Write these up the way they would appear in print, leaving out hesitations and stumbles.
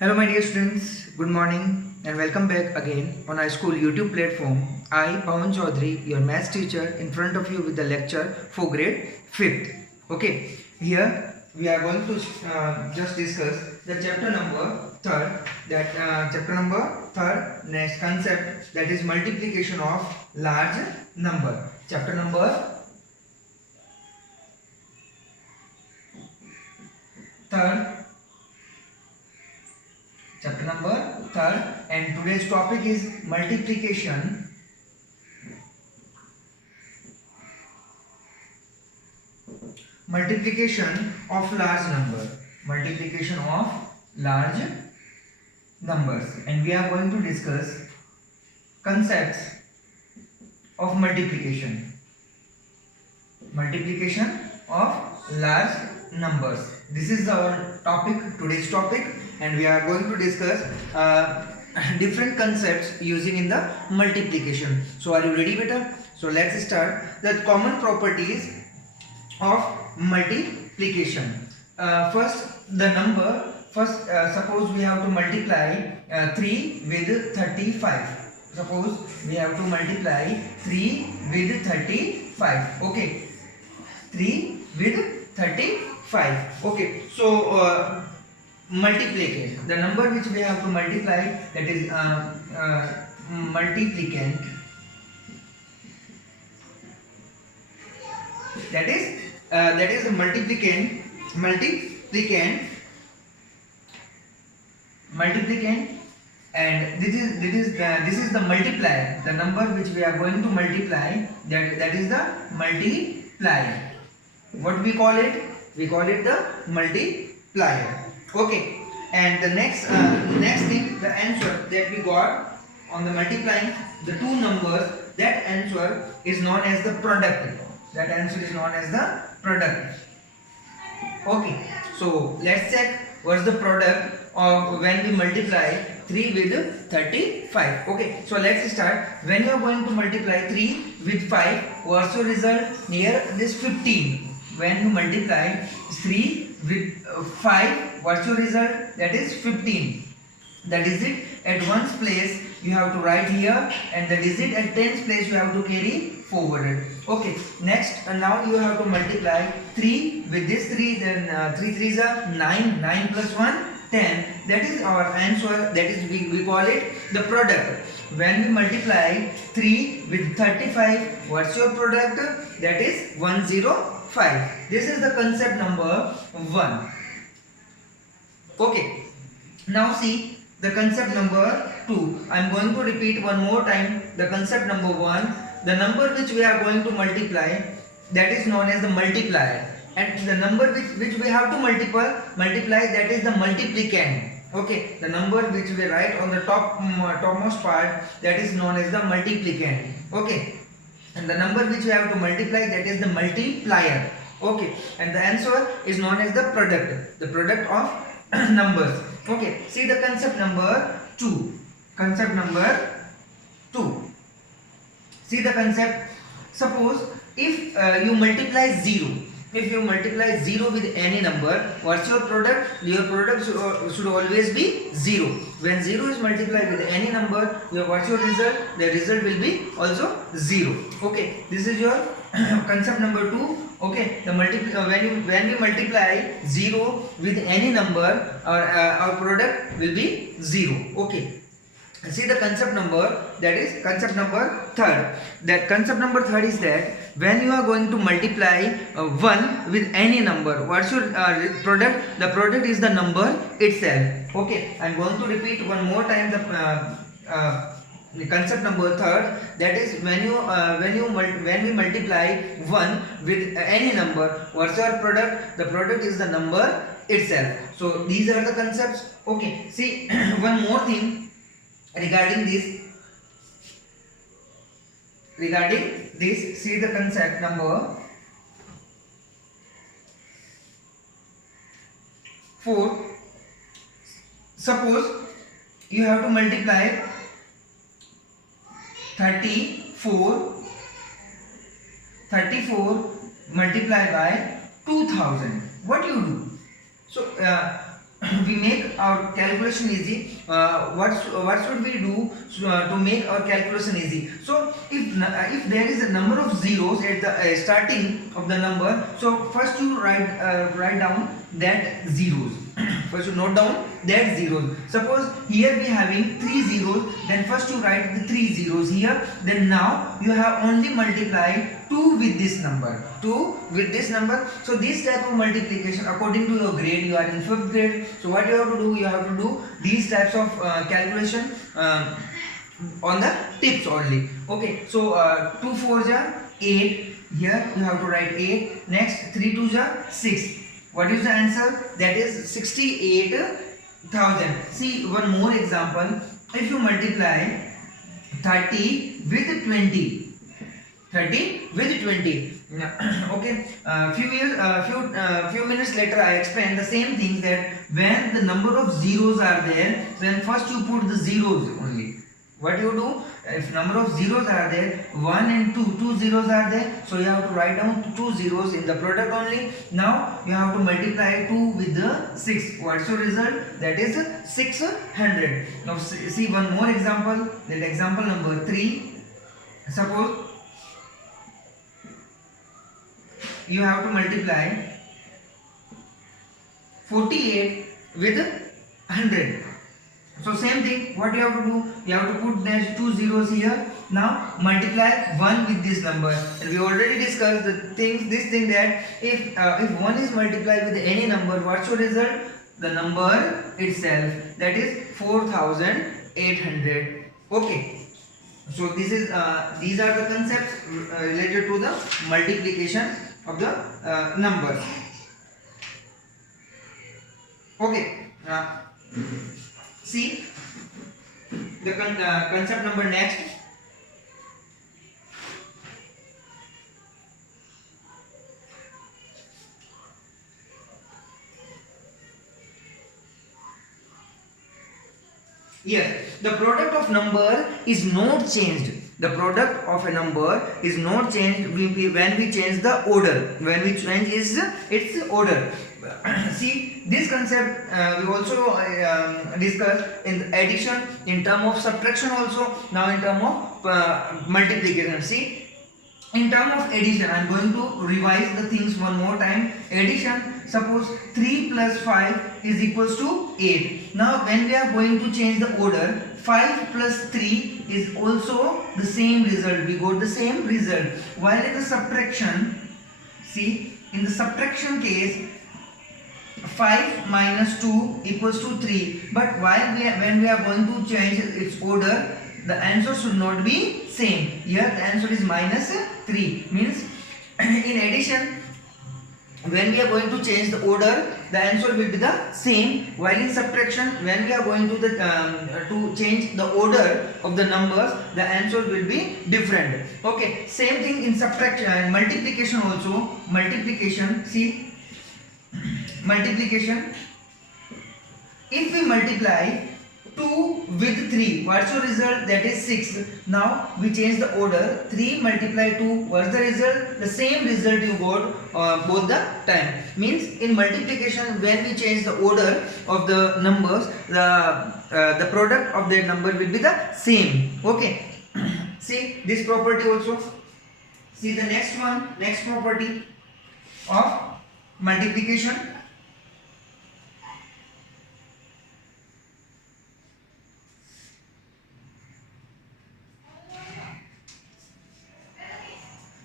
Hello my dear students, good morning and welcome back again on our school YouTube platform. I, Pawan Chaudhary, your maths teacher, in front of you with the lecture for grade 5th. Okay, here we are going to just discuss the chapter number 3rd, next concept, that is multiplication of large number. Chapter number 3rd, and today's topic is multiplication of large numbers, and we are going to discuss concepts of multiplication of large numbers. This is our today's topic, and we are going to discuss different concepts using in the multiplication. So are you ready, beta? So let's start. The common properties of multiplication. Suppose we have to multiply 3 with 35. Suppose we have to multiply 3 with 35. Okay, 3 with 35. Okay, so multiplicand, the number which we have to multiply, that is multiplicand, that is multiplicand, and this is the multiplier, the number which we are going to multiply, that is the multiplier. What we call it? We call it the multiplier. Okay, and the next thing, the answer that we got on the multiplying the two numbers, that answer is known as the product. Okay, so let's check what's the product of when we multiply 3 with 35. Okay, so let's start. When you are going to multiply 3 with 5, what's your result? Here this 15. When you multiply 3 with 5, what's your result? That is 15. The digit at one's place you have to write here, and the digit at tens place you have to carry forward. Okay, next now you have to multiply 3 with this 3, then 3 3s are 9, 9 plus 1, 10. That is our answer, that is we call it the product. When we multiply 3 with 35, what's your product? That is 105. This is the concept number 1. Okay, now see the concept number 2. I am going to repeat one more time the concept number 1. The number which we are going to multiply, that is known as the multiplier, and the number which we have to multiply, that is the multiplicand. Okay, the number which we write on the topmost part, that is known as the multiplicand. Okay, and the number which we have to multiply, that is the multiplier. Okay, and the answer is known as the product of numbers. Okay, see the concept number 2. See the concept. Suppose if you multiply 0. If you multiply 0 with any number, what's your product? Your product should always be 0. When 0 is multiplied with any number, what's your result? The result will be also 0. Okay, this is your concept number 2. Okay, when we multiply 0 with any number, our product will be 0. Okay. See the concept number, that is concept number 3rd. That concept number 3rd is that when you are going to multiply 1 with any number, what's your product? The product is the number itself. Okay, I am going to repeat one more time the concept number 3rd. That is when we multiply 1 with any number, what's your product? The product is the number itself. So these are the concepts. Okay, see one more thing. Regarding this, see the concept number 4. Suppose you have to multiply 34 multiplied by 2000. What you do? So we make our calculation easy, what should we do to make our calculation easy? So if there is a number of zeros at the starting of the number, so first you write down that zeros. First you note down that zeros. Suppose here we having 3 zeros, then first you write the 3 zeros here, then now you have only multiplied 2 with this number, 2 with this number. So this type of multiplication according to your grade, you are in 5th grade, so what you have to do, you have to do these types of calculation on the tips only. Okay, so 2 4s are 8, here you have to write 8, next 3 2s are 6. What is the answer? That is 68,000. See one more example. If you multiply 30 with 20, 30 with 20. Okay. Few minutes later, I explained the same thing, that when the number of zeros are there, then first you put the zeros only. What you do? If number of zeros are there, 1 and 2 zeros are there, so you have to write down 2 zeros in the product only. Now you have to multiply 2 with the 6. What's your result? That is 600. Now see one more example. That example number 3. Suppose you have to multiply 48 with 100. So same thing, what you have to do, you have to put these 2 zeros here. Now multiply 1 with this number, and we already discussed this thing that if 1 is multiplied with any number, what's your result? The number itself, that is 4800. Okay, so these are the concepts related to the multiplication of the numbers. Okay, see the concept number next. Yes, the product of number is not changed. The product of a number is not changed when we change the order. When we change its order. See, this concept we also discussed in addition, in term of subtraction also, now in term of multiplication. See, in term of addition, I am going to revise the things one more time. Addition, suppose 3 plus 5 is equals to 8. Now when we are going to change the order, 5 plus 3 is also the same result. We got the same result. While in the subtraction, see, in the subtraction case, 5 minus 2 equals to 3. But when we are going to change its order, the answer should not be same. Here the answer is minus 3. Means in addition, when we are going to change the order, the answer will be the same. While in subtraction, when we are going to change the order of the numbers, the answer will be different. Okay, same thing in subtraction and multiplication also. Multiplication, see, multiplication, if we multiply 2 with 3, what's your result? That is 6. Now we change the order. 3 multiply 2, what's the result? The same result you got both the time. Means in multiplication, when we change the order of the numbers, the product of that number will be the same. Okay. See this property also. See the next one, next property of multiplication.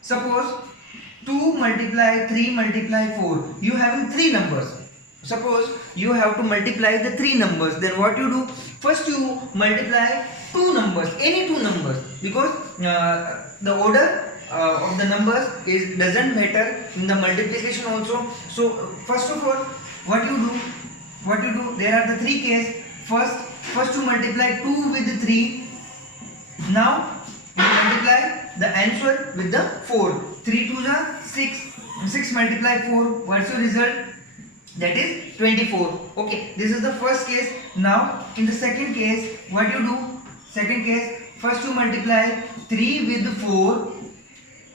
Suppose 2 multiply 3 multiply 4. You having 3 numbers. Suppose you have to multiply the 3 numbers. Then what you do? First you multiply 2 numbers, any 2 numbers, because the order of the numbers doesn't matter in the multiplication also. So first of all, what you do? There are the 3 cases. First you multiply 2 with 3. Now you multiply the answer with the 4. 3 2s are 6. 6 multiply 4. What's your result? That is 24. Okay, this is the first case. Now in the second case, what you do? Second case, first you multiply 3 with 4.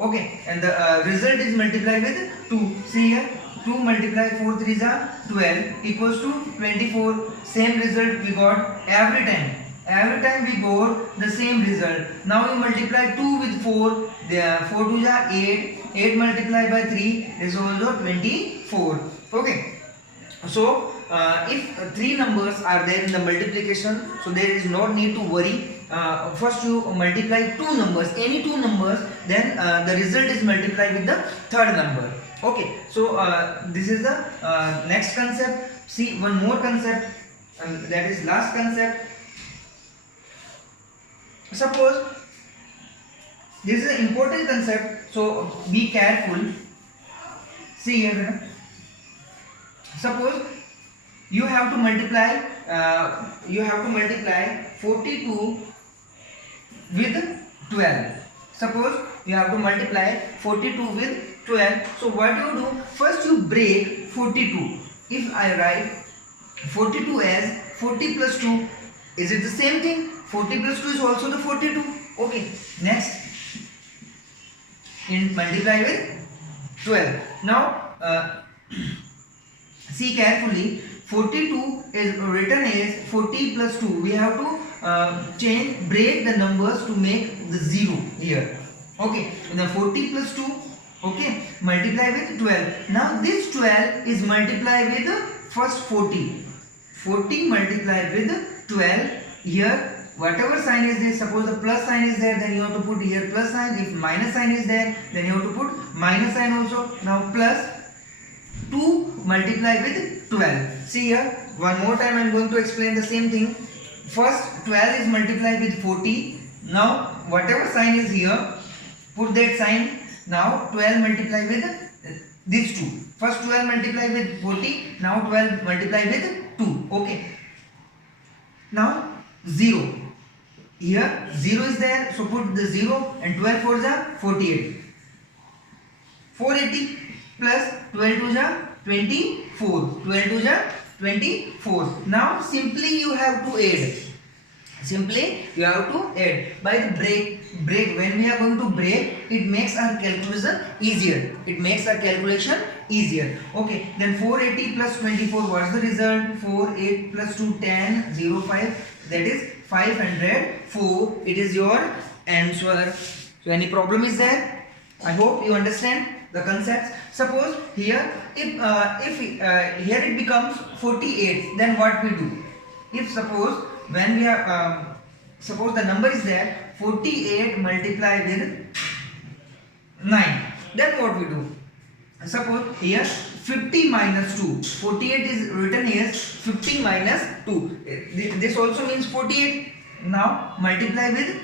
Okay, and the result is multiplied with 2. See here, 2 multiply 4 3 are 12 equals to 24. Same result we got every time. Every time we got the same result. Now you multiply 2 with 4. There 4 2 are 8. 8 multiplied by 3 is also 24. Okay. So if three numbers are there in the multiplication, so there is no need to worry. First you multiply two numbers, any two numbers, then the result is multiplied with the third number. Okay, so this is the next concept. See one more concept, that is last concept. Suppose this is an important concept, so be careful. See here, suppose you have to multiply 42 with 12. Suppose you have to multiply 42 with 12. So what you do? First you break 42. If I write 42 as 40 plus 2, is it the same thing? 40 plus 2 is also the 42. Okay. Next, multiply with 12. Now see carefully. 42 is written as 40 plus 2. We have to break the numbers to make the 0 here. Okay, the 40 plus 2. Okay, multiply with 12. Now this 12 is multiplied with the first 40. 40 multiplied with 12. Here whatever sign is there, suppose the plus sign is there, then you have to put here plus sign. If minus sign is there, then you have to put minus sign also. Now plus 2 multiply with 12. See here, one more time I am going to explain the same thing. First 12 is multiplied with 40. Now whatever sign is here, put that sign. Now 12 multiply with these two. First 12 multiply with 40. Now 12 multiply with 2. Okay. Now 0. Here 0 is there, so put the 0 and 12 4s are 48. 480 plus 12 2s are 24. 12 2s are 24. Now simply you have to add. Simply you have to add. By the break, when we are going to break, it makes our calculation easier. It makes our calculation easier. Okay, then 480 plus 24, what's the result? 4, 8 plus 2, 10, 0, 5. That is 504. It is your answer. So any problem is there? I hope you understand the concepts. Suppose here, if here it becomes 48, then what we do? If suppose when we are suppose the number is there 48 multiplied with 9, then what we do? Suppose here 50 minus 2. 48 is written as 50 minus 2. This also means 48. Now multiply with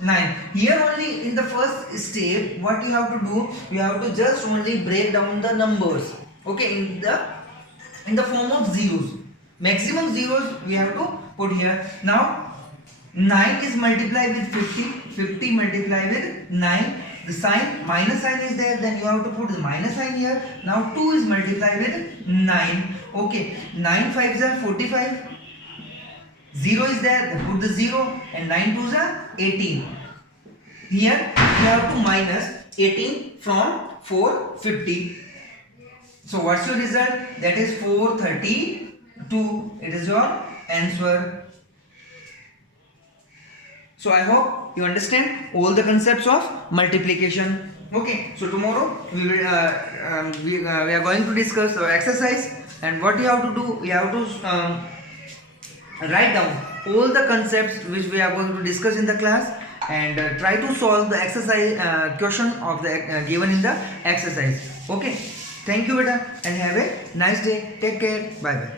9. Here only in the first step, what you have to do? You have to just only break down the numbers. Okay, in the form of zeros. Maximum zeros we have to put here. Now 9 is multiplied with 50. 50 multiplied with 9. The sign, minus sign is there, then you have to put the minus sign here. Now 2 is multiplied with 9. Okay, 9 5s are 45. 0 is there, then put the 0, and 9 2s are 18. Here you have to minus 18 from 450. So what's your result? That is 432. It is your answer. So I hope you understand all the concepts of multiplication. Okay, so tomorrow we are going to discuss exercise, and what you have to do, you have to write down all the concepts which we are going to discuss in the class, and try to solve the exercise question of the given in the exercise. Okay, thank you beta, and have a nice day. Take care. Bye bye.